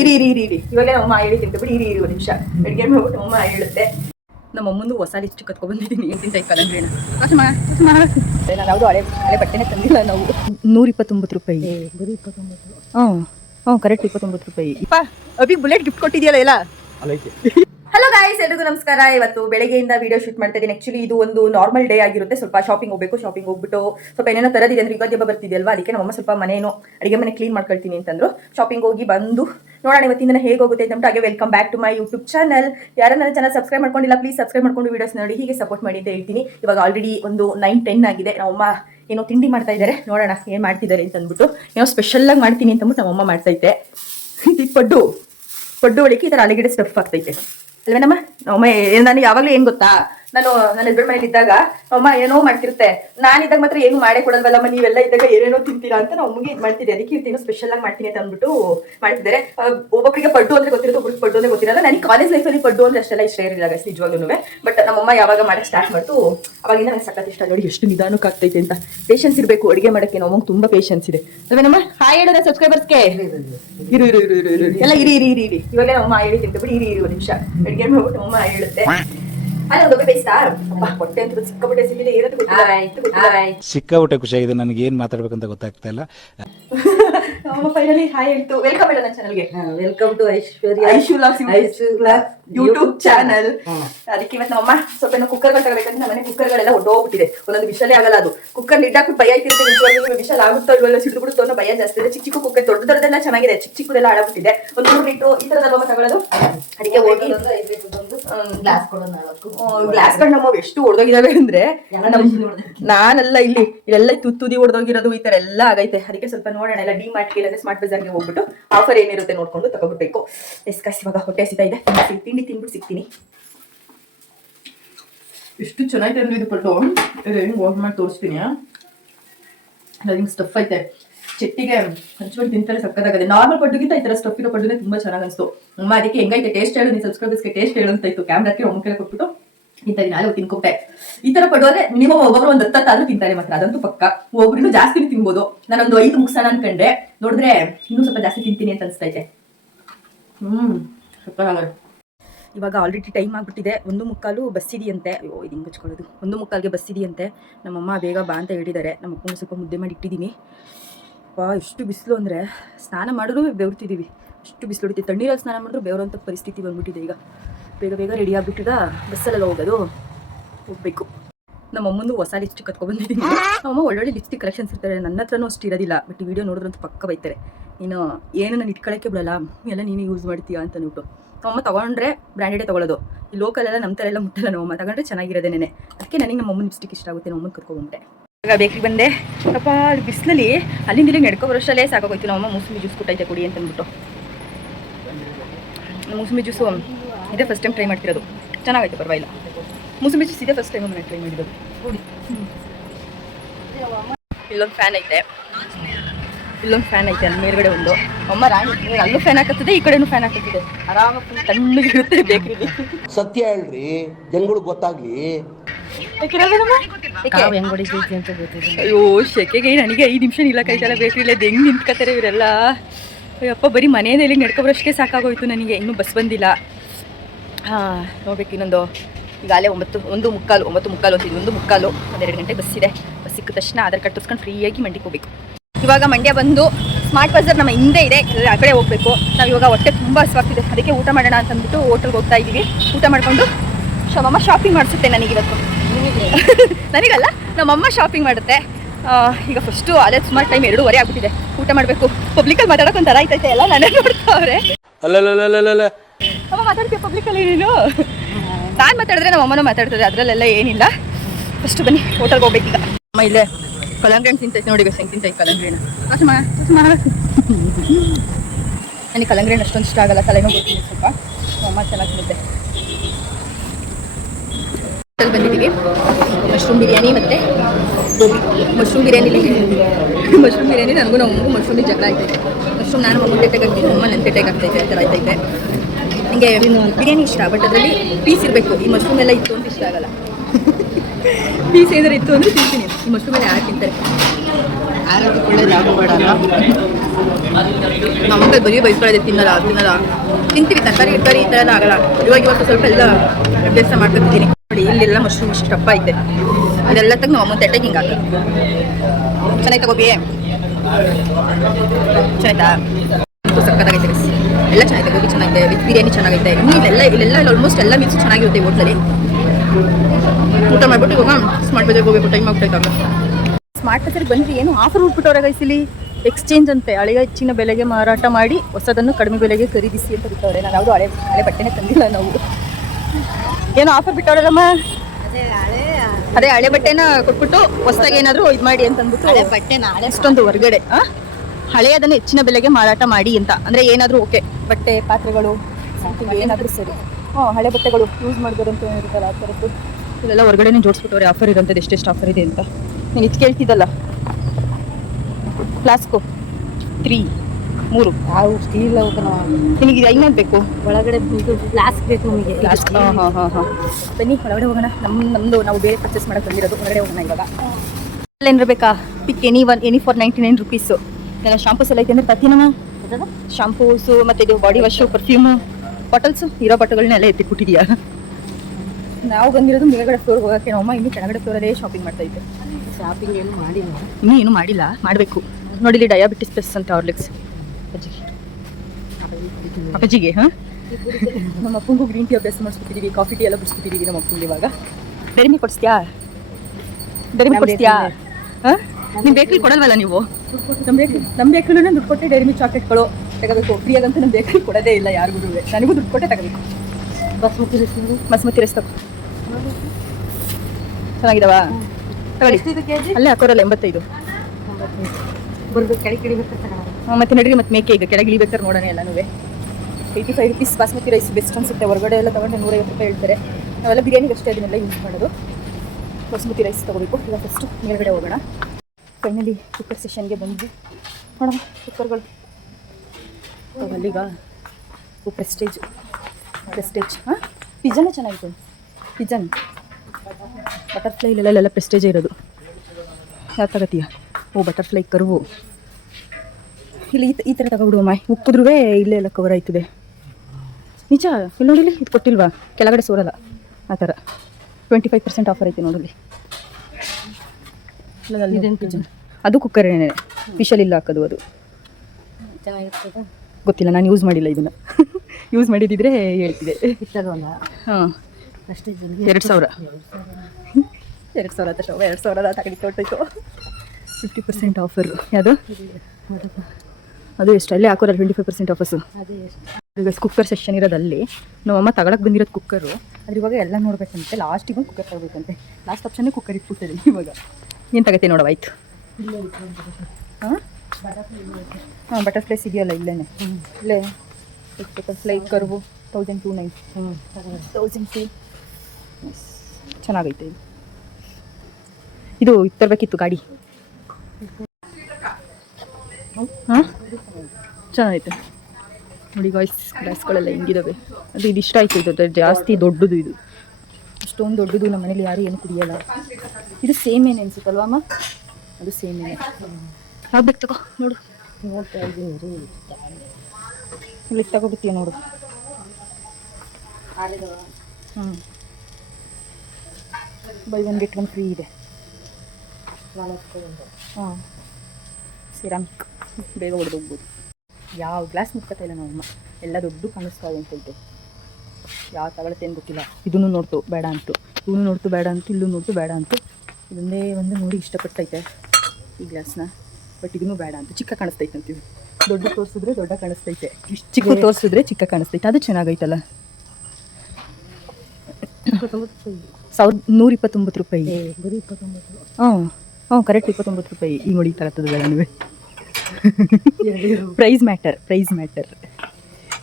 ಇರಿ ಇವಾಗ ನಮ್ಮಮ್ಮ ಹೇಳಿದ್ದೆ ಬಿಡಿ ಇರಿ ಒಂದು ನಿಮಿಷ ಅಡುಗೆ ಮಾಡ್ಬಿಟ್ಟು ನಮ್ಮಮ್ಮ ಹೇಳುತ್ತೆ. ನಮ್ಮಮ್ಮಂದು ಹೊಸ ಲಿಸ್ಟ್ ಕತ್ಕೊ ಬಂದಿದ್ದೀನಿ ಎಂತಿಂತ ಕಲಂಗ್ರಿನ. ನಾನು ಯಾವುದು ಹಳೆ ಬಟ್ಟೆನೇ ತಂದಿಲ್ಲ ನಾವು. 129 ರೂಪಾಯಿ. ಹ್ಞೂ ಕರೆಕ್ಟ್ 29 ರೂಪಾಯಿ. ಅಭಿಗೆ ಬುಲೆಟ್ ಗಿಫ್ಟ್ ಕೊಟ್ಟಿದೆಯಲ್ಲ ಎಲ್ಲ. ಹಲೋ ಗಾಯ್ಸ್, ಎಲ್ರಿಗೂ ನಮಸ್ಕಾರ. ಇವತ್ತು ಬೆಳಗ್ಗೆಯಿಂದ ವಿಡಿಯೋ ಶೂಟ್ ಮಾಡ್ತಾ ಇದ್ದೀನಿ. ಆಕ್ಚುಲಿ ಇದು ಒಂದು ನಾರ್ಮಲ್ ಡೇ ಆಗಿರುತ್ತೆ. ಸ್ವಲ್ಪ ಶಾಪಿಂಗ್ ಹೋಗ್ಬೇಕು. ಶಾಪಿಂಗ್ ಹೋಗ್ಬಿಟ್ಟು ಸ್ವಲ್ಪ ಏನೇನೋ ತರದಿದೆ ಅಂದ್ರೆ ಯುಗಾದಿ ಹಬ್ಬ ಬರ್ತಿದೆಯಲ್ವಾ, ಅದಕ್ಕೆ ನಮ್ಮಮ್ಮ ಸ್ವಲ್ಪ ಮನೇನೋ ಅಡಿಗೆ ಮನೆ ಕ್ಲೀನ್ ಮಾಡ್ಕೊಳ್ತೀನಿ ಅಂತಂದ್ರು. ಶಾಪಿಂಗ್ ಹೋಗಿ ಬಂದು ನೋಡೋಣ ಇವತ್ತಿನ ಹೇಗೆ ಹೋಗುತ್ತೆ ಅಂತ. ಹಾಗೆ welcome back to my YouTube channel. ಯಾರು ನನ್ನ ಚಾನಲ್ ಸಬ್ಸ್ಕ್ರೈಬ್ ಮಾಡ್ಕೊಂಡಿಲ್ಲ ಪ್ಲೀಸ್ ಸಬ್ಸ್ಕ್ರೈಬ್ ಮಾಡ್ಕೊಂಡು ವಿಡಿಯೋಸ್ ನೋಡಿ ಹೀಗೆ ಸಪೋರ್ಟ್ ಮಾಡಿ ಅಂತ ಹೇಳ್ತೀನಿ. ಇವಾಗ ಆಲ್ರೆಡಿ ಒಂದು 9-10 ಆಗಿದೆ. ನಮ್ಮಮ್ಮ ಏನೋ ತಿಂಡಿ ಮಾಡ್ತಾ ಇದ್ದಾರೆ, ನೋಡೋಣ ಏನ್ ಮಾಡ್ತಿದ್ದಾರೆ ಅಂತ ಅಂದ್ಬಿಟ್ಟು. ಏನೋ ಸ್ಪೆಷಲ್ ಆಗಿ ಮಾಡ್ತೀನಿ ಅಂತ ಅಂದ್ಬಿಟ್ಟು ನಮ್ಮಮ್ಮ ಮಾಡ್ತೈತೆ. ಪಡ್ಡು ಒಳಗೆ ಈ ತರ ಆಲೂಗಡ್ಡೆ ಸ್ಟಫ್ ಆಗ್ತೈತೆ ಅಲ್ವೇ ನಮ್ಮ ನಾನು ಯಾವಾಗಲೂ ಏನ್ ಗೊತ್ತಾ, ನಾನು ನನ್ನ ಹಸ್ಬೆಂಡ್ ಮನೇಲಿ ಇದ್ದಾಗ ಅಮ್ಮ ಏನೋ ಮಾಡ್ತಿರುತ್ತೆ. ನಾನಿದ್ದಾಗ ಮಾತ್ರ ಏನು ಮಾಡೇ ಕೊಡಲ್ವಲ್ಲಮ್ಮ, ನೀವೆಲ್ಲ ಇದ್ದಾಗ ಏನೇನೋ ತಿಂತೀರಾ ಅಂತ ನಾವು ಅಮ್ಮಗೆ ಇದು ಮಾಡ್ತಿದ್ದೆ. ಅದಕ್ಕೆ ಇವತ್ತೇನೋ ಸ್ಪೆಷಲ್ ಆಗಿ ಮಾಡ್ತೀನಿ ಅಂತ ಅಂದ್ಬಿಟ್ಟು ಮಾಡ್ತಿದ್ದಾರೆ. ಒಬ್ಬೊಬ್ಬರಿಗೆ ಪಡ್ಡು ಅಂದ್ರೆ ಗೊತ್ತಿರೋದು, ಒಬ್ಬರಿಗೆ ಪಡ್ಡು ಅಂದ್ರೆ ಗೊತ್ತಿರಲ್ಲ. ನನಗೆ ಕಾಲೇಜ್ ಲೈಫಲ್ಲಿ ಪಡ್ಡು ಅಂದ್ರೆ ಅಷ್ಟೆಲ್ಲ ಇಷ್ಟ ಇರಲಿಲ್ಲ ಗೈಸ್ ನಿಜವಾಗ್ಲೂ. ಬಟ್ ನಮ್ಮಮ್ಮ ಯಾವಾಗ ಮಾಡಕ್ಕೆ ಸ್ಟಾರ್ಟ್ ಮಾಡ್ತು ಅವಾಗಿಂದ ನಂಗೆ ಸಖತ್ ಇಷ್ಟ. ನೋಡಿ ಎಷ್ಟು ನಿಧಾನಕ್ಕೆ ಆಗ್ತೈತೆ ಅಂತ. ಪೇಷನ್ಸ್ ಇರಬೇಕು ಅಡುಗೆ ಮಾಡಕ್ಕೆ. ನಮಗೆ ತುಂಬಾ ಪೇಷನ್ಸ್ ಇದೆ ಅಲ್ವೇ ನಮ್ಮ. ಹಾಯ್ ಹೇಳೋಣ ಸಬ್ಸ್ಕ್ರೈಬರ್ಸ್ಗೆ. ಇರು ಎಲ್ಲ ಇರಿ ಇವಾಗಲೇ ನಮ್ಮಮ್ಮ ಹೇಳಿದ್ದೆ ಬಿಡಿ ಇರಿ ಒಂದು ನಿಮಿಷ ಅಡುಗೆ ಮಾಡ್ಬಿಟ್ಟು ನಮ್ಮಮ್ಮ ಹೇಳುತ್ತೆ. ಸಿಕ್ಕಾಬಿಟ್ಟೆ ಖುಷಿಯಾಗಿದೆ. ನನಗೆ ಏನ್ ಮಾತಾಡ್ಬೇಕಂತ ಗೊತ್ತಾಗ್ತಾ ಇಲ್ಲ. ಫೈನಲಿ ಹಾಯ್ ಹೇಳ್ತು. ವೆಲ್ಕಮ್ ಹೇಳೋಣ ಚಾನಲ್ಗೆ. Welcome to Aishu YouTube channel. ಅದಕ್ಕೆ ಇವತ್ತು ನಮ್ಮಮ್ಮ ಸ್ವಲ್ಪ ಕುಕ್ಕರ್ಗಳು ತಗೋಬೇಕಂದ್ರೆ ನಮ್ಮ ಮನೆ ಕುಕ್ಕರ್ಗಳೆಲ್ಲ ಹೊಟ್ಟೋಗ್ಬಿಟ್ಟಿದೆ. ಒಂದೊಂದು ವಿಷಯಲೇ ಆಗಲ್ಲ. ಅದು ಕುಕ್ಕರ್ ಇಟ್ಟಾಕ್ಬಿಟ್ಟು ಭಯ ಇರ್ತಿರುತ್ತೆ. ವಿಷಯ ಆಗುತ್ತೋ ಇಲ್ವಲ್ಲ, ಸಿಡಿದು ಬಿಡುತ್ತೋ ಅನ್ನೋ ಭಯ ಜಾಸ್ತಿ ಇದೆ. ಚಿಕ್ಕ ಕುಕ್ಕರ್ ದೊಡ್ಡದೆಲ್ಲ ಚೆನ್ನಾಗಿದೆ, ಚಿಕ್ಕದೆಲ್ಲ ಹಾಳಾಗ್ಬಿಟ್ಟಿದೆ. ಒಂದು 3 ಲೀಟರ್ ಈ ತರದಲ್ಲ ತಗೊಳ್ಳೋದು. ಅದಕ್ಕೆ ಹೋಗಿ ಗ್ಲಾಸ್ಗಳು ನಮ್ಮ ಎಷ್ಟು ಹೊಡೆದೋಗಿದಾವೆ ಅಂದ್ರೆ ನಾನೆಲ್ಲ ಇಲ್ಲೆಲ್ಲ ತುದಿ ಹೊಡೆದೋಗಿರೋದು ಈ ತರ ಎಲ್ಲ ಆಗೈತೆ. ಅದಕ್ಕೆ ಸ್ವಲ್ಪ ನೋಡೋಣ ಎಲ್ಲ ಡಿ ಮಾರ್ಟ್ ಇಲ್ಲ ಸ್ಮಾರ್ಟ್ ಬಜಾರ್ಗೆ ಹೋಗ್ಬಿಟ್ಟು ಆಫರ್ ಏನಿರುತ್ತೆ ನೋಡ್ಕೊಂಡು ತಗೋಬಿಡ್ಬೇಕು. ಎಸ್ಕಾಸ್ ಇವಾಗ ಹೊಟ್ಟೆ ಹಸಿತಾ ಇದೆ. ತಿಂಡಿ ತಿನ್ಬಿಟ್ಟು ಸಿಗ್ತೀನಿ. ಎಷ್ಟು ಚೆನ್ನಾಗಿದೆ ಅಂದ್ರೆ ಇದು ಪಟ್ಟು ಹೆಂಗ್ ವಾಕ್ ಮಾಡಿ ತೋರಿಸ್ತೀನಿ. ಹಿಂಗ್ ಸ್ಟಫ್ ಐತೆ, ಚಟ್ನಿಗೆ ಹಂಚ್ಕೊಂಡು ತಿಂತಾರೆ ಸಕ್ಕತ್ತಾಗದೆ. ನಾರ್ಮಲ್ ಪಡ್ಡುಗಿಂತ ಈ ತರ ಸ್ಟಫ್ ಇರೋ ಪಡ್ಡುನೇ ತುಂಬಾ ಚೆನ್ನಾಗಿ ಅನಿಸ್ತು. ಅಮ್ಮ ಅದಕ್ಕೆ ಹೆಂಗೈತೆ ಟೇಸ್ಟ್ ಹೇಳು, ನೀನು ಸಬ್ಸ್ಕ್ರೈಬರ್ಸ್ಗೆ ಟೇಸ್ಟ್ ಹೇಳು ಅಂತ ಇತ್ತು. ಕ್ಯಾಮ್ರಾಕ್ಕೆ ಒಮ್ಮೆ ಕೊಟ್ಬಿಟ್ಟು ಇಂಥದ್ದು ನಾಳೆ ತಿನ್ಕೊಟ್ಟೆ. ಈ ತರ ಪಡ್ಡೋದ್ರೆ ಮಿನಿಮಮ್ ಒಬ್ಬೊಬ್ರು ಒಂದು 10 ತಿಂತಾರೆ ಮಾತ್ರ, ಅದಂತೂ ಪಕ್ಕ. ಒಬ್ರು ಜಾಸ್ತಿನೂ ತಿನ್ಬೋದು. ನಾನೊಂದು 5 ಮುಗಿಸೋಣ ಅನ್ಕೊಂಡೆ, ನೋಡಿದ್ರೆ ಇನ್ನೂ ಸ್ವಲ್ಪ ಜಾಸ್ತಿ ತಿಂತೀನಿ ಅಂತ ಅನ್ಸ್ತೈತೆ. ಸಕ್ಕತ್ತಾಗಲ್ಲ. ಇವಾಗ ಆಲ್ರೆಡಿ ಟೈಮ್ ಆಗ್ಬಿಟ್ಟಿದೆ. 1:15 ಬಸ್ ಇದೆಯಂತೆ. ಅಯ್ಯೋ ಇದು ಹಿಂಗೆ ಹಚ್ಕೊಳ್ಳೋದು. 1:15ಗೆ ಬಸ್ ಇದೆಯಂತೆ. ನಮ್ಮಮ್ಮ ಬೇಗ ಬಾ ಅಂತ ಹೇಳಿದ್ದಾರೆ. ನಮ್ಮ ಅಪ್ಪಂಗೆ ಸ್ವಲ್ಪ ಮುದ್ದೆ ಮಾಡಿ ಇಟ್ಟಿದ್ದೀನಿ. ಎಷ್ಟು ಬಿಸಿಲು ಅಂದರೆ ಸ್ನಾನ ಮಾಡಿದ್ರು ಬೆವರ್ತಿದ್ದೀವಿ. ಅಷ್ಟು ಬಿಸಿಲು ಹೊಡಿತೀವಿ. ತಣ್ಣೀರಲ್ಲಿ ಸ್ನಾನ ಮಾಡಿದ್ರು ಬೆವರಂಥ ಪರಿಸ್ಥಿತಿ ಬಂದ್ಬಿಟ್ಟಿದೆ. ಈಗ ಬೇಗ ರೆಡಿ ಆಗಿಬಿಟ್ಟಿದ ಬಸ್ಸಲ್ಲೆಲ್ಲ ಹೋಗಬೇಕು. ನಮ್ಮಮ್ಮಂದು ಹೊಸ ಲಿಪ್ಸ್ಟಿಕ್ ಕತ್ಕೊಬಂದಿದ್ದೀನಿ. ನಮ್ಮಮ್ಮ ಒಳ್ಳೊಳ್ಳೆ ಲಿಪ್ಸ್ಟಿಕ್ ಕಲೆಕ್ಷನ್ಸ್ ಇರ್ತಾರೆ. ನನ್ನ ಹತ್ರನೂ ಅಷ್ಟು ಇರೋದಿಲ್ಲ. ಬಟ್ ಈ ವಿಡಿಯೋ ನೋಡಿದ್ರಂತೂ ಪಕ್ಕ ಬೈತಾರೆ. ನೀನು ಏನು ನಾನು ಇಟ್ಕೊಳ್ಳೋಕ್ಕೆ ಬಿಡಲ್ಲ, ಎಲ್ಲ ನೀನು ಯೂಸ್ ಮಾಡ್ತೀಯಾ ಅಂತ ಅಂದ್ಬಿಟ್ಟು. ನಮ್ಮಮ್ಮ ತೊಗೊಂಡ್ರೆ ಬ್ರ್ಯಾಂಡೆಡೇ ತೊಗೊಳ್ಳೋದು. ಈ ಲೋಕಲೆಲ್ಲ ನಮ್ಮ ಥರ ಎಲ್ಲ ಮುಟ್ಟಲ್ಲ. ನಮ್ಮಮ್ಮ ತಗೊಂಡ್ರೆ ಚೆನ್ನಾಗಿರೋದೇನೆ. ಅದಕ್ಕೆ ನನಗೆ ನಮ್ಮಮ್ಮನ ಲಿಪ್ಸ್ಟಿಕ್ ಇಷ್ಟ ಆಗುತ್ತೆ. ನಮ್ಮಮ್ಮನ ಕರ್ಕೊಂಡ್ಬಂದೆ. ಈಗ ಬೇಕ್ರಿ ಬಂದೆ. ಸ್ವಲ್ಪ ಬಿಸಿಲಲ್ಲಿ ಅಲ್ಲಿಂದ ಇಲ್ಲಿ ನಡ್ಕೊ ಬರೋಷ್ಟಲ್ಲೇ ಸಾಕಾಗೋಯ್ತು. ನಮ್ಮಮ್ಮ ಮೂಸಂಬಿ ಜ್ಯೂಸ್ ಕೊಟ್ಟೈತೆ ಕುಡಿ ಅಂತ ಅಂದ್ಬಿಟ್ಟು. ಮೂಸಂಬಿ ಜ್ಯೂಸು ಇದೇ ಫಸ್ಟ್ ಟೈಮ್ ಟ್ರೈ ಮಾಡ್ತಿರೋದು. ಚೆನ್ನಾಗೈತೆ, ಪರವಾಗಿಲ್ಲ. ಮೂಸಂಬಿ ಜ್ಯೂಸ್ ಇದೇ ಫಸ್ಟ್ ಟೈಮ್ ನಾನು ಟ್ರೈ ಮಾಡಿರೋದು. ಇಲ್ಲೊಂದು ಫ್ಯಾನ್ ಐತೆ, ಅಲ್ಲಿ ಮೇಲ್ಗಡೆ ಒಂದು. ಅಮ್ಮ ರಾಣಿ ಅಲ್ಲೂ ಫ್ಯಾನ್ ಹಾಕತ್ತದೆ, ಈ ಕಡೆನೂ ಫ್ಯಾನ್ ಹಾಕತ್ತಿದೆ. ಆರಾಮಾಗಿ ತಣ್ಣಗಿರುತ್ತೆ ಬೇಕ್ರಿಲಿ. ಸತ್ಯ ಹೇಳ್ರಿ, ಜನಗಳು ಗೊತ್ತಾಗ್ಲಿ. ಅಯ್ಯೋ ಶೆಕೆಗೆ ನನಗೆ 5 ನಿಮಿಷ ನಿಲ್ಲಕ್ಕಾಯ್ತಲ್ಲ ಬೇಕ್ರಿಲ್ಲ. ಹೆಂಗ್ ನಿಂತ್ಕೋತಾರೆ ಇವರೆಲ್ಲ. ಅಯ್ಯಪ್ಪ ಬರೀ ಮನೆಯಲ್ಲಿ ನಡ್ಕೊಬರೋಷ್ಟಕ್ಕೆ ಸಾಕಾಗೋಯ್ತು ನನಗೆ. ಇನ್ನೂ ಬಸ್ ಬಂದಿಲ್ಲ. ನೋಡ್ಬೇಕು ಇನ್ನೊಂದು. ಈಗಾಗಲೇ 9:15 ಅಂತಿದ್ವಿ. 1:15 1:2 ಗಂಟೆಗೆ ಬಸ್ ಇದೆ. ಬಸ್ ಸಿಕ್ಕ ತಕ್ಷಣ ಆಧಾರ್ ಕಾರ್ಡ್ ತೋರಿಸ್ಕೊಂಡು ಫ್ರೀಯಾಗಿ ಮಂಡ್ಯಕ್ಕೆ ಹೋಗ್ಬೇಕು. ಇವಾಗ ಮಂಡ್ಯ ಬಂದು ಸ್ಮಾರ್ಟ್ ಬಜಾರ್ ನಮ್ಮ ಹಿಂದೆ ಇದೆ, ಆ ಕಡೆ ಹೋಗ್ಬೇಕು. ನಾವು ಇವಾಗ ಹೊಟ್ಟೆ ತುಂಬ ಹಸಿವಾಗ್ತಿದೆ. ಅದಕ್ಕೆ ಊಟ ಮಾಡೋಣ ಅಂತ ಅಂದ್ಬಿಟ್ಟು ಹೋಟೆಲ್ಗೆ ಹೋಗ್ತಾ ಇದ್ದೀವಿ. ಊಟ ಮಾಡಿಕೊಂಡು ನಮ್ಮಮ್ಮ ಶಾಪಿಂಗ್ ಮಾಡಿಸುತ್ತೆ ನನಗಿವತ್ತು. ನನಗಲ್ಲ, ನಮ್ಮಮ್ಮ ಶಾಪಿಂಗ್ ಮಾಡುತ್ತೆ. ಈಗ ಫಸ್ಟು ಅದೇ ಸುಮಾರು ಟೈಮ್ 2:30 ಆಗ್ಬಿಟ್ಟಿದೆ. ಊಟ ಮಾಡಬೇಕು. ಪಬ್ಲಿಕಲ್ಲಿ ಮಾತಾಡೋಕೆ ಒಂಥರ ಆಯ್ತೈತೆ. ಎಲ್ಲ ನನ್ನ ನೋಡ್ತಾವ್ರೆ. ಅಮ್ಮ ಮಾತಾಡ್ತೀವಿ ಪಬ್ಲಿಕಲ್ಲಿ. ನೀನು ನಾನು ಮಾತಾಡಿದ್ರೆ ನಮ್ಮ ಅಮ್ಮನೂ ಮಾತಾಡ್ತದೆ, ಅದರಲ್ಲೆಲ್ಲ ಏನಿಲ್ಲ. ಫಸ್ಟು ಬನ್ನಿ ಹೋಟೆಲ್ಗೆ ಹೋಗ್ಬೇಕೀಗ. ಅಮ್ಮ ಇಲ್ಲೇ ಕಲ್ಲಂಗಡಿ ಹಣ್ಣು ತಿಂತೈತೆ ನೋಡಿ. ಹೆಂಗೆ ತಿಂತೈತೆ ಕಲ್ಲಂಗಡಿ ಹಣ್ಣು. ನನಗೆ ಕಲ್ಲಂಗಡಿ ಹಣ್ಣು ಅಷ್ಟೊಂದು ಇಷ್ಟ ಆಗಲ್ಲ, ತಲೆನೋವು ಬರ್ತೀನಿ ಸ್ವಲ್ಪ. ಅಮ್ಮ ಚೆನ್ನಾಗಿ ತಿನ್ನುತ್ತೆ. ಹೋಟೆಲ್ ಬಂದಿದ್ದೀವಿ. ಮಶ್ರೂಮ್ ಬಿರಿಯಾನಿ ಮತ್ತು ಗೋಬಿ. ಮಶ್ರೂಮ್ ಬಿರಿಯಾನಿ ನನಗೂ ನಮಗೂ ಮಶ್ರೂಮ್ ಜಗಳ ಆಯ್ತೈತೆ. ಮಶ್ರೂಮ್ ನಾನು ಮಗು ತಟ್ಟೆಗೆ ಹಾಕ್ತೀನಿ, ಅಮ್ಮ ನನ್ನ ತಟ್ಟೆಗೆ ಆಗ್ತೈತೆ. ಆ ಥರ ಆಯ್ತೈತೆ. ನನಗೆ ಬಿರಿಯಾನಿ ಇಷ್ಟ, ಬಟ್ ಅದರಲ್ಲಿ ಪೀಸ್ ಇರಬೇಕು. ಈ ಮಶ್ರೂಮ್ ಎಲ್ಲ ಇತ್ತು ಅಂತ ಇಷ್ಟ ಆಗಲ್ಲ. ಪೀಸ್ ಏನಾರು ಇತ್ತು ಅಂದರೆ ತಿಂತೀನಿ. ಈ ಮಶ್ರೂಮ್ ಎಲ್ಲ ಯಾರು ತಿಂತಾರೆ. ಆರೋಗ್ಯಕ್ಕೆ ಒಳ್ಳೇದು ಯಾವುದು ಬೇಡ ಅಲ್ಲ. ನಮ್ಮ ಕೈ ಬರೀ ಬೈಸ್ಕೊಳ್ಳೋದೆ ತಿನ್ನಲ್ಲ ತಿಂತೀವಿ ತರಕಾರಿ ಗಿರ್ಕಾರಿ ಈ ಥರ ಎಲ್ಲ ಆಗಲ್ಲ. ಇವತ್ತು ಸ್ವಲ್ಪ ಎಲ್ಲ ಅಭ್ಯಾಸ ಮಾಡ್ಕೊತಿದ್ದೀನಿ ನೋಡಿ. ಇಲ್ಲೆಲ್ಲ ಮಶ್ರೂಮ್ ಇಷ್ಟು ಟಪ್ಪ ಐತೆ, ಅದೆಲ್ಲ ತೆಗೆದು ನಮ್ಮ ಅಮ್ಮನ ತಟ್ಟೆಗೆ ಹಿಂಗೆ ಹಾಕೋದು. ಚೆನ್ನಾಗಿ ತಗೋಬಿ, ಚೆನ್ನಾಯ್ತಾ? ಸಕ್ಕತ್ತಾಗೈತೆ ಮಿಕ್ಸ್, ಎಲ್ಲ ಚೆನ್ನಾಗಿದೆ. ಗೋಬಿ ಚೆನ್ನಾಗಿದೆ, ವಿತ್ ಬಿರಿಯಾನಿ ಚೆನ್ನಾಗೈತೆ. ಇಲ್ಲೆಲ್ಲ ಆಲ್ಮೋಸ್ಟ್ ಎಲ್ಲ ಮಿಕ್ಸ್ ಚೆನ್ನಾಗಿರುತ್ತೆ ಹೋಟ್ಲಲ್ಲಿ. ಊಟ ಮಾಡ್ಬಿಟ್ಟು ಇವಾಗ ಸ್ಮಾರ್ಟ್ ಬಜಾರ್ಗೆ ಹೋಗ್ಬೇಕು, ಟೈಮ್ ಆಗ್ತಾಯಿದ್ದಾಗ. ಸ್ಮಾರ್ಟ್ ಬಜಾರ್ಗೆ ಬಂದ್ರಿ, ಏನು ಆಫರ್ ಉಟ್ಬಿಟ್ಟವ್ರೆ ಗೈಸಿಲಿ. ಎಕ್ಸ್ಚೇಂಜ್ ಅಂತೆ, ಹಳೆಯ ಹೆಚ್ಚಿನ ಬೆಲೆಗೆ ಮಾರಾಟ ಮಾಡಿ ಹೊಸದನ್ನು ಕಡಿಮೆ ಬೆಲೆಗೆ ಖರೀದಿಸಿ ಅಂತ ಬಿಟ್ಟವ್ರೆ. ನಾವು ಯಾವುದು ಹಳೆ ಬಟ್ಟೆನೇ ತಂದಿಲ್ಲ ನಾವು. ಏನೋ ಆಫರ್ ಬಿಟ್ಟವ್ರಲ್ಲಮ್ಮ, ಅದೇ ಹಳೆ ಬಟ್ಟೆನ ಕೊಟ್ಬಿಟ್ಟು ಹೊಸದಾಗಿ ಏನಾದರೂ ಇದು ಮಾಡಿ ಅಂತ ಅಂದ್ಬಿಟ್ಟು ಬಟ್ಟೆ ಅಷ್ಟೊಂದು ಹೊರಗಡೆ ಹಳೆಯದನ್ನು ಹೆಚ್ಚಿನ ಬೆಲೆಗೆ ಮಾರಾಟ ಮಾಡಿ ಅಂತ. ಅಂದರೆ ಏನಾದರೂ ಓಕೆ, ಬಟ್ಟೆ ಪಾತ್ರೆಗಳು ಸಮಥಿಂಗ್ ಏನಾದರೂ ಸರಿ. ಹಳೆ ಬಟ್ಟೆಗಳು ಯೂಸ್ ಮಾಡಿದಾರಂತ ಏನಿರುತ್ತಲ್ಲ ಆ ಥರದ್ದು ಇಲ್ಲೆಲ್ಲ ಹೊರಗಡೆನೇ ಜೋಡಿಸ್ಬಿಟ್ಟವ್ರೆ. ಆಫರ್ ಇರೋಂಥದ್ದು ಎಷ್ಟೆಷ್ಟು ಆಫರ್ ಇದೆ ಅಂತ. ನೀನು ಇದು ಕೇಳ್ತಿದ್ದಲ್ಲ, ಫ್ಲಾಸ್ಕು 3 ಯಾವ ಸ್ಟೀಲ್ ನಿನಗೆ ಇದು ಐನದು ಬೇಕು, ಒಳಗಡೆ ಫ್ಲಾಸ್ಕ್ ಬೇಕು ನಿಮಗೆ. ಫ್ಲಾಸ್ಕ್ ಹಾಂ ಬನ್ನಿ ಒಳಗಡೆ ಹೋಗೋಣ. ನಮ್ಮದು ನಾವು ಬೇರೆ ಪರ್ಚೇಸ್ ಮಾಡೋಕ್ಕೆ ಬಂದಿರೋದು, ಹೊರಗಡೆ ಹೋಗೋಣ ಇವಾಗ. ಏನಾರು ಬೇಕಾ? ಪಿಕ್ ಎನಿ ಫಾರ್ 99 ರುಪೀಸು. ಎಲ್ಲ ಶಾಂಪೂಸ್ ಎಲ್ಲ ಐತೆ ಅಂದರೆ ತತ್ತೀನಮ್ಮ. ಶಾಂಪೂಸು ಮತ್ತು ಇದು ಬಾಡಿ ವಾಶು, ಪರ್ಫ್ಯೂಮು, ಬಾಟಲ್ಸು ಇರೋ ಬಾಟಲ್ಗಳನ್ನೆಲ್ಲ ಎತ್ತಿಟ್ಬಿಟ್ಟಿದ್ಯಾ? ನಾವು ಬಂದಿರೋದು ಮೇಲ್ಗಡೆ ಫ್ಲೋರ್ಗೆ ಹೋಗೋಕ್ಕೆ. ನಮ್ಮಮ್ಮ ಇನ್ನೂ ಕೆಳಗಡೆ ಫ್ಲೋರಲ್ಲೇ ಶಾಪಿಂಗ್ ಮಾಡ್ತಾ ಇದ್ದೆ. ಶಾಪಿಂಗ್ ಏನು ಮಾಡಿಲ್ಲ, ಇನ್ನೂ ಏನು ಮಾಡಿಲ್ಲ, ಮಾಡಬೇಕು. ನೋಡಿಲಿ ಡಯಾಬಿಟಿಸ್ ಪ್ಲಸ್ ಅಂತ ಹಾರ್ಲಿಕ್ಸ್ ಅಪ್ಪಾಜಿಗೆ. ಹಾಂ, ನಮ್ಮ ಅಪ್ಪಂಗೂ ಗ್ರೀನ್ ಟೀ ಅಭ್ಯಾಸ ಮಾಡಿಸ್ಬಿಟ್ಟಿದ್ದೀವಿ, ಕಾಫಿ ಟೀ ಎಲ್ಲ ಬಿಡಿಸ್ಬಿಟ್ಟಿದ್ದೀವಿ ನಮ್ಮ ಅಪ್ಪಂಗೆ. ಇವಾಗ ಡೈರಿ ಮಿಲ್ಕ್ ಕೊಡಿಸ್ತೀಯಾ? ಹಾಂ, ನಿಮ್ಮ ಬೇಕ್ರಿ ಕೊಡಲ್ವಲ್ಲ ನೀವು? ನಮ್ಮ ಬೇಕ್ರಿಲೂ ದುಡ್ಡು ಕೊಟ್ಟೆ ಡೈರಿ ಮಿಲ್ಕ್ ಚಾಕ್ಲೇಟ್ಗಳು ತಗೋಬೇಕು. ಫ್ರೀಯಾಗಂತೂ ನಮ್ಮ ಬೇಕ್ರಿ ಕೊಡೋದೇ ಇಲ್ಲ ಯಾರಿಗೂ. ನನಗೂ ದುಡ್ಡು ಕೊಟ್ಟೆ ತಗೋಬೇಕು. ಬಾಸ್ಮತಿ ರೈಸ್ ತಗೋ, ಚೆನ್ನಾಗಿದಾವ? ತಗೊಳ್ಳಿ, ಅಲ್ಲೇ ಹಾಕೋರಲ್ಲ 85. ಮತ್ತೆ ನಡ್ರಿ, ಮತ್ತೆ ಮೇಕೆ ಈಗ ಕೆಳಗೆ ಇಳಿಬೇಕಾದ್ರೆ ನೋಡೋಣ ಎಲ್ಲನೂ. 85 ರುಪೀಸ್ ಬಾಸ್ಮತಿ ರೈಸ್ ಬೆಸ್ಟ್ ಅನ್ಸುತ್ತೆ. ಹೊರಗಡೆ ಎಲ್ಲ ತಗೊಂಡ್ರೆ 150 ರೂಪಾಯಿ ಹೇಳ್ತಾರೆ. ನಾವೆಲ್ಲ ಬಿರಿಯಾನಿಗೆ ಅಷ್ಟೇ ಅದನ್ನೆಲ್ಲ ಯೂಸ್ ಮಾಡೋದು. ಬಾಸ್ಮತಿ ರೈಸ್ ತೊಗೋಬೇಕು. ಈಗ ಫಸ್ಟು ಮೇಲ್ಗಡೆ ಹೋಗೋಣ. ಫೈನಲಿ ಕುಕ್ಕರ್ ಸೆಷನ್ಗೆ ಬಂದ್ವಿ. ನೋಡೋಣ ಕುಕ್ಕರ್ಗಳು ಅಲ್ಲಿಗ. ಪ್ರೆಸ್ಟೇಜ್ ಹಾಂ, ಪಿಜ್ಜಾನೇ ಚೆನ್ನಾಗಿತ್ತು. ಪಿಜ್ಜಾನ್ ಬಟರ್ಫ್ಲೈ ಇಲ್ಲೆಲ್ಲ ಪ್ರೆಸ್ಟೇಜೇ ಇರೋದು. ಯಾವ ತಗೋತೀಯ? ಬಟರ್ಫ್ಲೈ ಕರ್ವು ಇಲ್ಲಿ ಈ ಥರ ತಗೊಬಿಡು ಅಮ್ಮ. ಉಕ್ಕಿದ್ರೂ ಇಲ್ಲೇ ಎಲ್ಲ ಕವರ್ ಆಯ್ತದೆ. ನಿಜ, ಇಲ್ಲಿ ನೋಡಿಲಿ, ಇದು ಕೊಟ್ಟಿಲ್ವಾ? ಕೆಳಗಡೆ ಸೋರಲ್ಲ ಆ ಥರ. 25% ಆಫರ್ ಐತೆ ನೋಡಿಲಿ. ಅದು ಕುಕ್ಕರೇನೆ, ಫಿಶಲ್ಲಿಲ್ಲ ಹಾಕೋದು. ಅದು ಚೆನ್ನಾಗಿರ್ತದೆ, ಗೊತ್ತಿಲ್ಲ, ನಾನು ಯೂಸ್ ಮಾಡಿಲ್ಲ ಇದನ್ನು. ಯೂಸ್ ಮಾಡಿದ್ದಿದ್ರೆ ಹೇಳ್ತಿದೆ. ಹಾಂ, ಅಷ್ಟೇ. 2000 ಅಂತ ಶೋ, 2000 ತಗಡಿ ಕೊಟ್ಟೈತು. 50% ಆಫರು. ಯಾವುದು ಅದು? ಎಷ್ಟು ಅಲ್ಲೇ ಹಾಕೋರ 25% ಆಫರ್ಸು. ಈಗ ಕುಕ್ಕರ್ ಸೆಕ್ಷನ್ ಇರೋದಲ್ಲಿ ನಮ್ಮಮ್ಮ ತಗೊಳಕ್ಕೆ ಬಂದಿರೋದು ಕುಕ್ಕರು. ಅದ್ರ ಇವಾಗ ಎಲ್ಲ ನೋಡ್ಬೇಕಂತೆ. ಲಾಸ್ಟಿಗೂ ಕುಕ್ಕರ್ ತಗೋಬೇಕಂತೆ. ಲಾಸ್ಟ್ ಆಪ್ಷನ್ನೇ ಕುಕ್ಕರ್ ಇಟ್ಬಿಡ್ತಿದ್ದೀನಿ ಇವಾಗ. ಏನು ತಗೋತೀನಿ ನೋಡವ, ಆಯ್ತು. ಹಾಂ, ಬಟರ್ಫ್ಲೈಸ್ ಇದೆಯಲ್ಲ ಇಲ್ಲೇ. ಇಲ್ಲೇ ಬಟರ್ಫ್ಲೈ ಕರ್ವು 1209. 1002 ಚೆನ್ನಾಗೈತೆ. ಇದು ತರಬೇಕಿತ್ತು ಗಾಡಿ. ಹಾಂ, ಚೆನ್ನಾಗೈತೆ ನೋಡಿ. ಗ್ಲಾಸ್ಗಳೆಲ್ಲ ಹೆಂಗಿದಾವೆ. ಅದು ಇದು ಇಷ್ಟ ಆಯಿತು. ಇದು ಜಾಸ್ತಿ ದೊಡ್ಡದು. ಇದು ಅಷ್ಟೊಂದು ದೊಡ್ಡದು. ನಮ್ಮ ಮನೇಲಿ ಯಾರು ಏನು ಕುಡಿಯೋಲ್ಲ. ಇದು ಸೇಮೇನೆ ಅನ್ಸುತ್ತಲ್ವ ಅಮ್ಮ? ಅದು ಸೇಮೇನೆ. ಯಾವ್ದು ಬೇಕು ತಗೋ ನೋಡು. ಇಲ್ಲಿ ತಗೋಬಿಡ್ತೀಯ ನೋಡು. ಹ್ಞೂ, ಬೈ 1 get 1 ಫ್ರೀ ಇದೆ. ಹಾಂ, ಸಿರಾಮಿಕ್, ಬೇಗ ಹೊಡೆದೋಗ್ಬೋದು. ಯಾವ ಗ್ಲಾಸ್ ಮುಟ್ಕೊತಾ ಇಲ್ಲ ನಮ್ಮಮ್ಮ. ಎಲ್ಲ ದೊಡ್ಡ ಕಾಣಿಸ್ತಾ ಅಂತೈತೆ. ಯಾವ ತಗೊಳತ್ತೆ ಏನು ಗೊತ್ತಿಲ್ಲ. ಇದನ್ನು ನೋಡ್ತು ಬೇಡ ಅಂತು, ಇವನು ನೋಡ್ತು ಬೇಡ ಅಂತು, ಇಲ್ಲೂ ನೋಡ್ತು ಬೇಡ ಅಂತು. ಇದೊಂದೇ ಒಂದು ನೋಡಿ ಇಷ್ಟಪಟ್ಟೈತೆ ಈ ಗ್ಲಾಸ್ನ. ಬಟ್ ಇದನ್ನು ಬೇಡ ಅಂತು. ಚಿಕ್ಕ ಕಾಣಿಸ್ತೈತೆ ಅಂತೀವಿ. ದೊಡ್ಡ ತೋರಿಸಿದ್ರೆ ದೊಡ್ಡ ಕಾಣಿಸ್ತೈತೆ, ಚಿಕ್ಕ ತೋರಿಸಿದ್ರೆ ಚಿಕ್ಕ ಕಾಣಿಸ್ತೈತೆ. ಅದು ಚೆನ್ನಾಗೈತಲ್ಲ. 1129 ರೂಪಾಯಿ. ಹಾಂ ಕರೆಕ್ಟ್ 29 ರೂಪಾಯಿ. ಈ ನೋಡಿ ತಗತ್ತದಲ್ಲ ನೀವೇ. Price matter.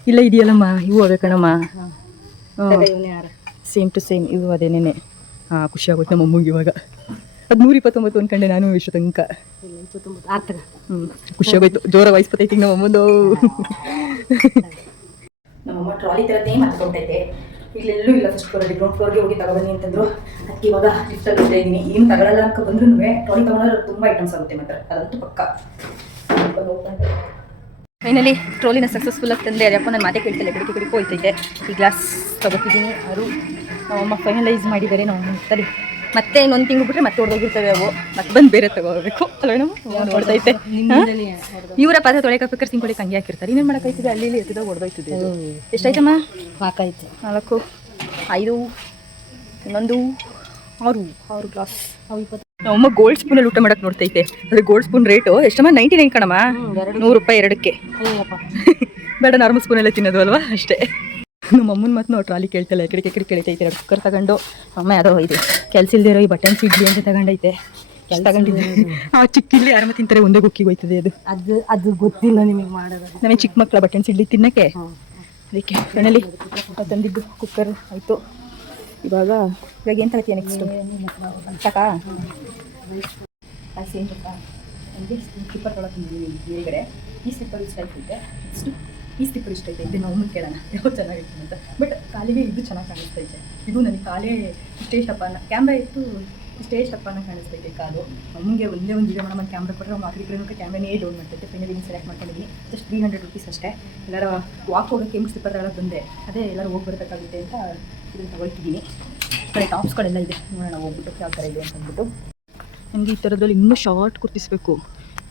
ಇಲ್ಲ ಇದೆಯಲ್ಲಮ್ಮ, ಇವು ಅವೇ ಕಣಮ್ಮ. ಸೇಮ್ ಟು ಸೇಮ್ ಇವು ಅದೇನೇನೆ. ಹಾಂ, ಖುಷಿ ಆಗುತ್ತೆ ನಮ್ಮಮ್ಮಗೆ ಇವಾಗ. ಅದು 129 ಅಂದ್ಕೊಂಡೆ ನಾನು ಇಷ್ಟು ತನಕ. ಖುಷಿ ಆಗೋಯ್ತು. ಜೋರ ವಯಸ್ಪತ್ತೈತಿ ನಮ್ಮಮ್ಮದು. ನಮ್ಮಮ್ಮ ಟ್ರಾಲಿ ತರದೇ ಮತ್ತೆ ಕೊಟ್ಟೈತೆ. ಇಲ್ಲೆಲ್ಲೂ ಇಲ್ಲ ಫಸ್ಟ್ ಫ್ಲೋರಲ್ಲಿ, ಗ್ರೌಂಡ್ ಫ್ಲೋರ್ಗೆ ಹೋಗಿ ತಗೊಬನ್ನಿ ಅಂತಂದ್ರು. ಅದಕ್ಕೆ ಇವಾಗ ಲಿಫ್ಟಲ್ಲಿ ಇರ್ತಾ ಇದ್ದೀನಿ. ಏನು ತಗೊಳ್ಳಲ್ಲ ಅನ್ಕೊ ಬಂದ್ರೂ ಟ್ರಾಲಿ ತಗೊಂಡ್ರೆ ತುಂಬ ಐಟಮ್ಸ್ ಆಗುತ್ತೆ ಮಾತ್ರ, ಅದಂತೂ ಪಕ್ಕ. ಫೈನಲಿ ಟ್ರೋಲಿನ ಸಕ್ಸಸ್ಫುಲ್ ಆಗಿ ತಂದೆ. ಅದಪ್ಪ ನಾನು ಮಾತೆ ಕೇಳ್ತಿಲ್ಲ, ಕಡಿಕೆ ಹೋಯ್ತೈತೆ. ಈ ಗ್ಲಾಸ್ ತೊಗೊತಿದ್ದೀನಿ. ಅವರು ನಮ್ಮಮ್ಮ ಫೈನಲೈಸ್ ಮಾಡಿದ್ದಾರೆ. ನಾವು ಸರಿ ಮತ್ತೆ ಇನ್ನೊಂದು ತಿಂಗಳು ಬಿಟ್ಟರೆ ಮತ್ತೆ ಹೊಡೆದೋಗಿರ್ತವೆ ಅವು, ಮತ್ತೆ ಬಂದು ಬೇರೆ ತಗೋಬೇಕು ಅಲ್ವ. ನಾವು ನೋಡ್ತೈತೆ ಇವರ ಪಾತ್ರೆ ತೊಳೆಕಾಬೇಕಾದ್ರೆ ಸಿಂಕೊಳಿಗೆ ಹಂಗೆ ಹಾಕಿರ್ತಾರೆ. ಇನ್ನೇನು ಮಾಡೋಕ್ಕಾಯ್ತದೆ, ಹಳ್ಳಿಲಿ ಎತ್ತಿದಾಗ ಹೊಡೆದೋಯ್ತದೆ. ಎಷ್ಟಾಯ್ತಮ್ಮ? 4, 5, ಇನ್ನೊಂದು 6 ಗ್ಲಾಸ್. ನಮ್ಮಮ್ಮ ಗೋಲ್ಡ್ ಸ್ಪೂನಲ್ಲಿ ಊಟ ಮಾಡಕ್ಕೆ ನೋಡ್ತೈತೆ. ಅದೇ ಗೋಲ್ಡ್ ಸ್ಪೂನ್ ರೇಟು ಎಷ್ಟಮ್ಮ? 99 ಕಣಮ್ಮ. 100 ರೂಪಾಯಿ ಎರಡಕ್ಕೆ. ಬೇಡ, ನಾರ್ಮಲ್ ಸ್ಪೂನಲ್ಲೇ ತಿನ್ನೋದು ಅಲ್ವಾ, ಅಷ್ಟೇ. ನಮ್ಮ ಅಮ್ಮನ ಮತ್ತು ನಾವು ಟ್ರಾಲಿ ಕೇಳ್ತಲ್ಲ, ಕಡೆ ಕೇಳ್ತೈತೆ. 2 ಕುಕ್ಕರ್ ತಗೊಂಡು ಅಮ್ಮ ಯಾವುದೋ ಇದು ಕೆಲಸ ಇಲ್ದಿರೋ ಈ ಬಟನ್ ಇಡ್ಲಿ ಅಂತ ತಗೊಂಡೈತೆ. ತಗೊಂಡಿದ್ದೆ ಆ ಚಿಕ್ಕಿಲ್ಲಿ ಯಾರಮ್ಮ ತಿಂತಾರೆ, ಒಂದೇ ಗುಕ್ಕಿಗೆ ಹೋಯ್ತದೆ ಅದು ಗೊತ್ತಿಲ್ಲ ನಿಮಗೆ ಮಾಡೋದು. ನಮಗೆ ಚಿಕ್ಕ ಮಕ್ಕಳ ಬಟನ್ ಇಡ್ಲಿ ತಿನ್ನಕ್ಕೆ, ಅದಕ್ಕೆ ಫೈನಲಿ ತಂದಿದ್ದು ಕುಕ್ಕರ್ ಆಯಿತು. ಇವಾಗ ಏನು ತಗೋತೀಯ ನೆಕ್ಸ್ಟು? ಸಾಕಾ? ಏನು ಗೊತ್ತಾ, ನನಗೆ ಸ್ಲಿಪ್ಪರ್ ತೊಗೊಳಕ್ಕೆ ಬೇರೆ ಈ ಸ್ಲಿಪ್ಪರ್ ಇಷ್ಟ ಆಯ್ತೈತೆ. ನೆಕ್ಸ್ಟು ಈ ಸ್ಲಿಪ್ಪರ್ ಇಷ್ಟ ಐತೆ. ನಾವು ಮುಂದೆ ಕೇಳೋಣ ಯಾವ ಚೆನ್ನಾಗೈತೆ ಅಂತ. ಬಟ್ ಕಾಲಿಗೆ ಇದು ಚೆನ್ನಾಗಿ ಕಾಣಿಸ್ತೈತೆ. ಇದು ನನಗೆ ಕಾಲೇ ಇಷ್ಟೇ ಇಷ್ಟಪ್ಪನ ಕ್ಯಾಮ್ರಾ ಇತ್ತು, ಇಷ್ಟೇ ಇಷ್ಟಪ್ಪನ ಕಾಣಿಸ್ತೈತೆ ಕಾಲು. ನಮಗೆ ಒಂದೇ ಒಂದು ವಿಡಿಯೋ ಮಾಡೋ ಕ್ಯಾಮ್ರಾ ಕೊಟ್ಟರೆ ನಾವು ಆಗಿ ಕಡೆ ಕ್ಯಾಮ್ರಾನೇ ಡೌನ್ ಮಾಡ್ತೈತೆ. ಫೈನಲಿ ಸೆಲೆಕ್ಟ್ ಮಾಡ್ಕೊಂಡಿದ್ದೀನಿ. ಜಸ್ಟ್ 300 ರೂಪೀಸ್ ಅಷ್ಟೇ. ಎಲ್ಲರೂ ವಾಕ್ ಹೋಗೋಕ್ಕೆ ಸ್ಲಿಪ್ಪರ್ ಎಲ್ಲ ಬಂದೆ, ಅದೇ ಎಲ್ಲರೂ ಹೋಗಿ ಬರಬೇಕಾಗುತ್ತೆ ಅಂತ ಇದನ್ನು ತಗೊಳ್ತಿದ್ದೀನಿ. ಕಡೆ ಟಾಪ್ಸ್ಗಳೆಲ್ಲ ಇದೆ, ನೋಡೋಣ ಹೋಗ್ಬಿಟ್ಟು ಯಾವ ಥರ ಇದೆ ಅಂತ ಅಂದ್ಬಿಟ್ಟು. ನನಗೆ ಈ ಥರದ್ರಲ್ಲಿ ಇನ್ನೂ ಶಾರ್ಟ್ ಕುರ್ತಿಸ್ಬೇಕು.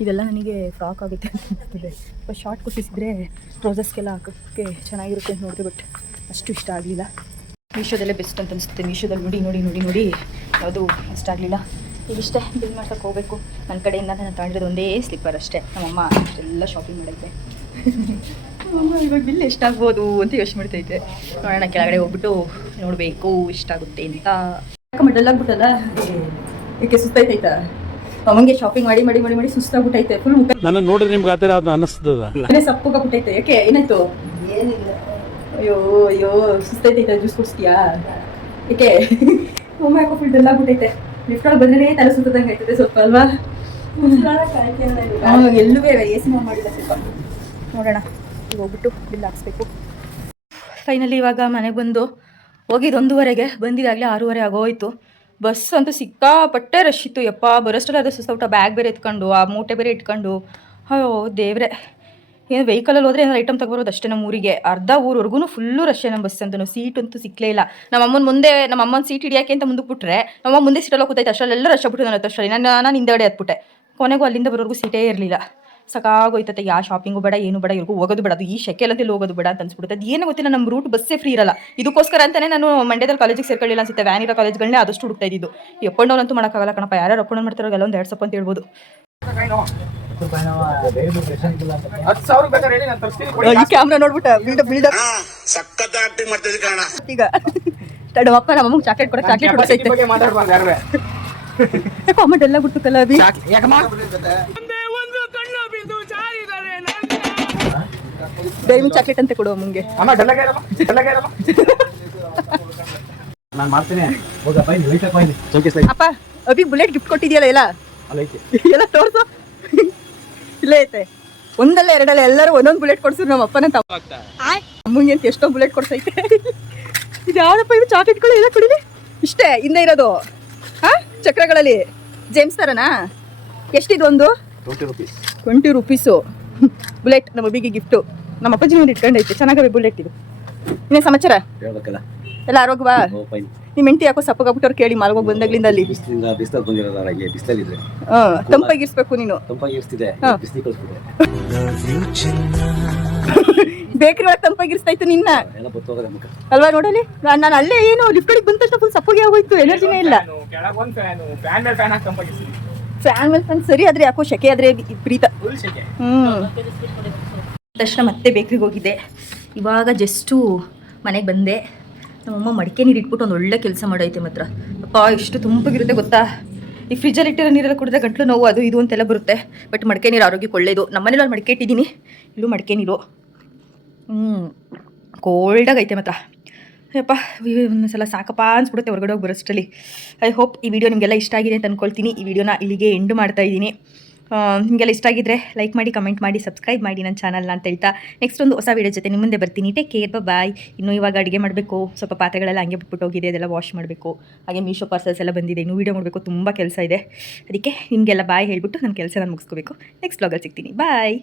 ಇದೆಲ್ಲ ನನಗೆ ಫ್ರಾಕ್ ಆಗುತ್ತೆ ಅಂತ ಅನಿಸ್ತದೆ. ಸ್ವಲ್ಪ ಶಾರ್ಟ್ ಕುರ್ತಿಸಿದ್ರೆ ಟ್ರೌಸರ್ಸ್ಗೆಲ್ಲ ಹಾಕೋಕ್ಕೆ ಚೆನ್ನಾಗಿರುತ್ತೆ ಅಂತ ನೋಡಿದೆ, ಬಟ್ ಅಷ್ಟು ಇಷ್ಟ ಆಗಲಿಲ್ಲ. ಮೀಶೋದಲ್ಲೇ ಬೆಸ್ಟ್ ಅಂತ ಅನಿಸುತ್ತೆ. ಮೀಶೋದಲ್ಲಿ ನೋಡಿ ಯಾವುದು ಇಷ್ಟ ಆಗಲಿಲ್ಲ. ಇದಿಷ್ಟೇ ಬಿಲ್ ಮಾಡ್ಸೋಕ್ಕೆ ಹೋಗಬೇಕು. ನನ್ನ ಕಡೆಯಿಂದ ನಾನು ತಗೊಂಡಿರೋದು ಒಂದೇ ಸ್ಲಿಪ್ಪರ್ ಅಷ್ಟೇ. ನಮ್ಮಮ್ಮ ಅಷ್ಟೆಲ್ಲ ಶಾಪಿಂಗ್ ಮಾಡೈತೆ. ನಮ್ಮಮ್ಮ ಇವಾಗ ಬಿಲ್ ಎಷ್ಟಾಗ್ಬೋದು ಅಂತ ಯೋಚನೆ ಮಾಡ್ತೈತೆ. ನೋಡೋಣ, ಕೆಳಗಡೆ ಹೋಗ್ಬಿಟ್ಟು ನೋಡಬೇಕು ಎಷ್ಟಾಗುತ್ತೆ ಅಂತ. ಯಾಕಮ್ಮ ಡಲ್ ಆಗ್ಬಿಟ್ಟಲ್ಲ, ಏಕೆ ಸುಸ್ತಾಯ್ತೈತಾ? ಅಮ್ಮಂಗೆ ಶಾಪಿಂಗ್ ಮಾಡಿ ಸುಸ್ತಾಗ್ಬಿಟ್ಟೈತೆ. ಫುಲ್ ಮುಖ ನನ್ನ ನೋಡಿದ್ರೆ ನಿಮ್ಗೆ ಆ ಥರ ಅದು ಅನ್ನಿಸ್ತದ? ಸಪ್ಪಗಾಗ್ಬಿಟ್ಟೈತೆ. ಯಾಕೆ, ಏನಾಯ್ತು? ಏನಿಲ್ಲ, ಅಯ್ಯೋ ಸುಸ್ತೈತೈತೆ. ಜ್ಯೂಸ್ ಕುಡಿಸ್ತೀಯಾ? ಏಕೆ? ಅಮ್ಮ ಯಾಕೋ ಫುಲ್ ಡಲ್ ಆಗ್ಬಿಟ್ಟೈತೆ. ಲಿಫ್ಟ್ ಒಳಗೆ ಬಂದ್ರೆ ತಲೆ ಸುತ್ತದಂಗೆ ಆಯ್ತದೆ ಸ್ವಲ್ಪ ಅಲ್ವಾ? ಎಲ್ಲೂ AC ಮಾಡಿಲ್ಲ ಸ್ವಲ್ಪ. ನೋಡೋಣ, ಈಗ ಹೋಗ್ಬಿಟ್ಟು ಬಿಲ್ ಹಾಕ್ಸ್ಬೇಕು. ಫೈನಲಿ ಇವಾಗ ಮನೆಗೆ ಬಂದು ಹೋಗಿದ್ದು 1:30ಗೆ, ಬಂದಿದ್ದಾಗಲೇ 6:30 ಆಗೋಯ್ತು. ಬಸ್ ಅಂತೂ ಸಿಕ್ಕಾಪಟ್ಟೆ ರಶ್ ಇತ್ತು. ಯಪ್ಪ, ಬರೋಷ್ಟರಲ್ಲಿ ಅದು ಸುಸ್ತ ಬ್ಯಾಗ್ ಬೇರೆ ಎತ್ಕೊಂಡು, ಆ ಮೂಟೆ ಬೇರೆ ಇಟ್ಕೊಂಡು, ಅಯ್ಯೋ ದೇವ್ರೆ. ಏನು ವೆಹಿಕಲಲ್ಲಿ ಹೋದರೆ ಏನಾದ್ರು ಐಟಮ್ ತಗೋರೋದು ಅಷ್ಟೇ. ನಮ್ಮ ಊರಿಗೆ ಅರ್ಧ ಊರವರೆಗೂ ಫುಲ್ಲು ರಶ್. ನಮ್ಮ ಬಸ್ ಅಂತೂ ಸೀಟ್ ಅಂತೂ ಸಿಕ್ಕಲೇ ಇಲ್ಲ. ನಮ್ಮ ಅಮ್ಮನ ಸೀಟ್ ಹಿಡಿಯೋಕೆ ಅಂತ ಮುಂದಕ್ಕೆ ಬಿಟ್ರೆ, ನಮ್ಮ ಮುಂದೆ ಸೀಟೆಲ್ಲ ಕೂತೈತೆ. ಅಷ್ಟರಲ್ಲೆಲ್ಲ ರಶ್ ಆಗ್ಬಿಟ್ಟು ನಾನು ಅಷ್ಟರಲ್ಲಿ ನಾನು ಹಿಂದೆಗಡೆ ಹತ್ಬಿಟ್ಟೆ. ಕೊನೆಗೂ ಅಲ್ಲಿಂದ ಬರೋರ್ಗೂ ಸೀಟೇ ಇರಲಿಲ್ಲ. ಸಾಕಾಗೋಯ್ತತೆ. ಯಾವ ಶಾಪಿಂಗು ಬೇಡ, ಏನು ಬೇಡ, ಇವ್ರಿಗೂ ಹೋಗೋದು ಬೇಡ. ಅದು ಈ ಶೆಕೆಲಂತೂ ಹೋಗೋದು ಬೇಡ ಅಂತ ಅನ್ಸ್ಬಿಡುತ್ತೆ. ಅದು ಏನೋ ಗೊತ್ತಿಲ್ಲ, ನಮ್ಮ ರೂಟ್ ಬಸ್ಸೇ ಫ್ರೀ ಇರಲ್ಲ. ಇದಕ್ಕೋಸ್ಕರ ಅಂತಲೇ ನಾನು ಮಂಡ್ಯದಲ್ಲಿ ಕಾಲೇಜಿಗೆ ಸೇರ್ಕೊಳ್ಳಿಲ್ಲ ಅನ್ಸುತ್ತೆ. ವ್ಯಾನ್ ಇರೋ ಕಾಲೇಜ್ಗಳನ್ನೇ ಆದಷ್ಟು ಹುಡುಕ್ತಾ ಇದ್ದು. ಅಪ್ ಆ್ಯಂಡ್ ಡೌನ್ ಅಂತೂ ಮಾಡೋಕ್ಕಾಗಲ್ಲ ಕಣಪ್ಪ. ಯಾರು ಅಪ್ ಆ್ಯಂಡ್ ಡೌನ್ ಮಾಡ್ತಾರೋ ಎಲ್ಲ ಒಂದು 2 ಸಪ್ಪ ಅಂತ ಹೇಳ್ಬೋದು. ಈ ಕ್ಯಾಮ್ರಾ ನೋಡ್ಬಿಟ್ಟ ಬಿಲ್ಡಪ್ ಈಗ ಅಪ್ಪ ನಮ್ಮಮ್ಮಗೆ ಚಾಕ್ಲೇಟ್ ಕೊಡಕ್ಕೆ ಚಾಕ್ಲೇಟ್ ಕೊಡ್ತೈತೆ. ಅಮ್ಮ ಎಲ್ಲ ಬಿಟ್ಟು ಕಲಾವಿ ಡೈಮಂಡ್ ಚಾಕ್ಲೇಟ್ ಅಂತ ಕೊಡು ಅಮ್ಮಂಗೆ. ಅಪ್ಪ ಅಭಿ ಬುಲೆಟ್ ಗಿಫ್ಟ್ ಕೊಟ್ಟಿದ್ಯಲ್ಲ, ಎಲ್ಲ ತೋರ್ಸು. ಇಲ್ಲೇ ಐತೆ. ಒಂದಲ್ಲ ಎರಡಲ್ಲ ಎಲ್ಲರೂ ಒಂದೊಂದು ಬುಲೆಟ್ ಕೊಡ್ಸಿದ್ರು. ನಮ್ಮ ಅಪ್ಪನ ಅಮ್ಮಂಗೆ ಅಂತ ಎಷ್ಟೋ ಬುಲೆಟ್ ಕೊಡ್ಸೈತೆ. ಇದು ಯಾವ್ದಪ್ಪ ಇದು? ಚಾಕ್ಲೇಟ್ಗಳು ಎಲ್ಲ ಕೊಡಿಲಿ. ಇಷ್ಟೇ ಹಿಂದೆ ಇರೋದು ಚಕ್ರಗಳಲ್ಲಿ ಜೇಮ್ಸ್ ತರನಾ? ಎಷ್ಟಿದು ಒಂದು? 20 ರೂಪೀಸು ಬುಲೆಟ್. ನಮ್ಮ ಅಬ್ಬಿಗೆ ಗಿಫ್ಟು. ನಮ್ಮ ಅಪ್ಪಾಜಿನ ಒಂದು ಇಟ್ಕೊಂಡೈತೆ. ಚೆನ್ನಾಗವೆ ಬುಲೆಟ್ ಇದು. ಇನ್ನೇನು ಸಮಾಚಾರ? ಎಲ್ಲ ಆರೋಗ್ಯವಾ? ನಿಮ್ಮ ಹೆಂಡತಿ ಯಾಕೋ ಸಪ್ಪಗಾಗ್ಬಿಟ್ಟವ್ರು ಕೇಳಿ ಮಾಲ್ಗೋಗಿ ಬಂದಾಗ್ಲಿಂದ ಅಲ್ಲಿ ತಂಪಾಗಿರ್ಸ್ಬೇಕು ನೀನು. ಬೇಕ್ರಿ ಒಳಗೆ ತಂಪಾಗಿರ್ಸ್ತಾಯ್ತು ನಿನ್ನ ಅಲ್ವಾ? ನೋಡಲಿ ನಾನು ಅಲ್ಲೇ ಏನು ಲಿಫ್ಟ್ ಬಂದ ತಕ್ಷಣ ಫುಲ್ ಸಪ್ಪಗೆ ಆಗೋಯ್ತು. ಎನರ್ಜಿನೇ ಇಲ್ಲ. ಫ್ಯಾನ್ ಮೇಲೆ ಫ್ಯಾನ್ ಸರಿ ಆದ್ರೆ ಯಾಕೋ ಶೆಕೆ ಆದ್ರೆ ವಿಪರೀತ. ತಕ್ಷಣ ಮತ್ತೆ ಬೇಕ್ರಿಗೆ ಹೋಗಿದ್ದೆ. ಇವಾಗ ಜಸ್ಟು ಮನೆಗೆ ಬಂದೆ. ನಮ್ಮಮ್ಮ ಮಡಿಕೆ ನೀರು ಇಟ್ಬಿಟ್ಟು ಒಂದು ಒಳ್ಳೆ ಕೆಲಸ ಮಾಡೈತೆ ಮಾತ್ರ. ಅಪ್ಪ ಎಷ್ಟು ತುಂಬಗಿರುತ್ತೆ ಗೊತ್ತಾ? ಈ ಫ್ರಿಜ್ಜಲ್ಲಿ ಇಟ್ಟಿರೋ ನೀರೆಲ್ಲ ಕುಡಿದ್ರೆ ಗಂಟ್ಲು ನೋವು ಅದು ಇದು ಅಂತೆಲ್ಲ ಬರುತ್ತೆ. ಬಟ್ ಮಡಿಕೆ ನೀರು ಆರೋಗ್ಯಕ್ಕೆ ಒಳ್ಳೇದು. ನಮ್ಮನೇಲಿ ಅಲ್ಲಿ ಮಡಿಕೆ ಇಟ್ಟಿದ್ದೀನಿ, ಇಲ್ಲೂ ಮಡಿಕೆ ನೀರು. ಕೋಲ್ಡಾಗೈತೆ ಮಾತ್ರ. ಅಯ್ಯಪ್ಪ ಒಂದೊಂದ್ಸಲ ಸಾಕಪ್ಪ ಅನ್ಸ್ಬಿಡುತ್ತೆ ಹೊರಗಡೆ ಹೋಗಿ ಬರೋಷ್ಟರಲ್ಲಿ. ಐ ಹೋಪ್ ಈ ವಿಡಿಯೋ ನಿಮಗೆಲ್ಲ ಇಷ್ಟ ಆಗಿದೆ ಅಂತ ಅಂದ್ಕೊಳ್ತೀನಿ. ಈ ವಿಡಿಯೋನ ಇಲ್ಲಿಗೆ ಎಂಡ್ ಮಾಡ್ತಾ ಇದ್ದೀನಿ. ನಿಮಗೆಲ್ಲ ಇಷ್ಟ ಆಗಿದ್ರೆ ಲೈಕ್ ಮಾಡಿ, ಕಮೆಂಟ್ ಮಾಡಿ, ಸಬ್ಸ್ಕ್ರೈಬ್ ಮಾಡಿ ನನ್ನ ಚಾನಲ್ನ ಅಂತ ಹೇಳ್ತಾ ನೆಕ್ಸ್ಟ್ ಒಂದು ಹೊಸ ವೀಡಿಯೋ ಜೊತೆ ನಿಮ್ಮ ಮುಂದೆ ಬರ್ತೀನಿ. ಟೇಕ್ ಕೇರ್, ಬಾಯ್. ಇನ್ನು ಇವಾಗ ಅಡುಗೆ ಮಾಡಬೇಕು, ಸ್ವಲ್ಪ ಪಾತ್ರೆಗಳೆಲ್ಲ ಹಂಗೆ ಬಿಟ್ಬಿಟ್ಟು ಹೋಗಿದೆ, ಅದೆಲ್ಲ ವಾಶ್ ಮಾಡಬೇಕು. ಹಾಗೆ ಮೀಶೋ ಪಾರ್ಸಲ್ಸ್ ಎಲ್ಲ ಬಂದಿದೆ, ಇನ್ನೂ ವೀಡಿಯೋ ಮಾಡಬೇಕು, ತುಂಬ ಕೆಲಸ ಇದೆ. ಅದಕ್ಕೆ ನಿಮಗೆಲ್ಲ ಬಾಯ್ ಹೇಳ್ಬಿಟ್ಟು ನನ್ನ ಕೆಲಸ ನಾನು ಮುಗಿಸ್ಕೋಬೇಕು. ನೆಕ್ಸ್ಟ್ ವ್ಲಾಗಲ್ಲಿ ಸಿಗ್ತೀನಿ. ಬಾಯ್.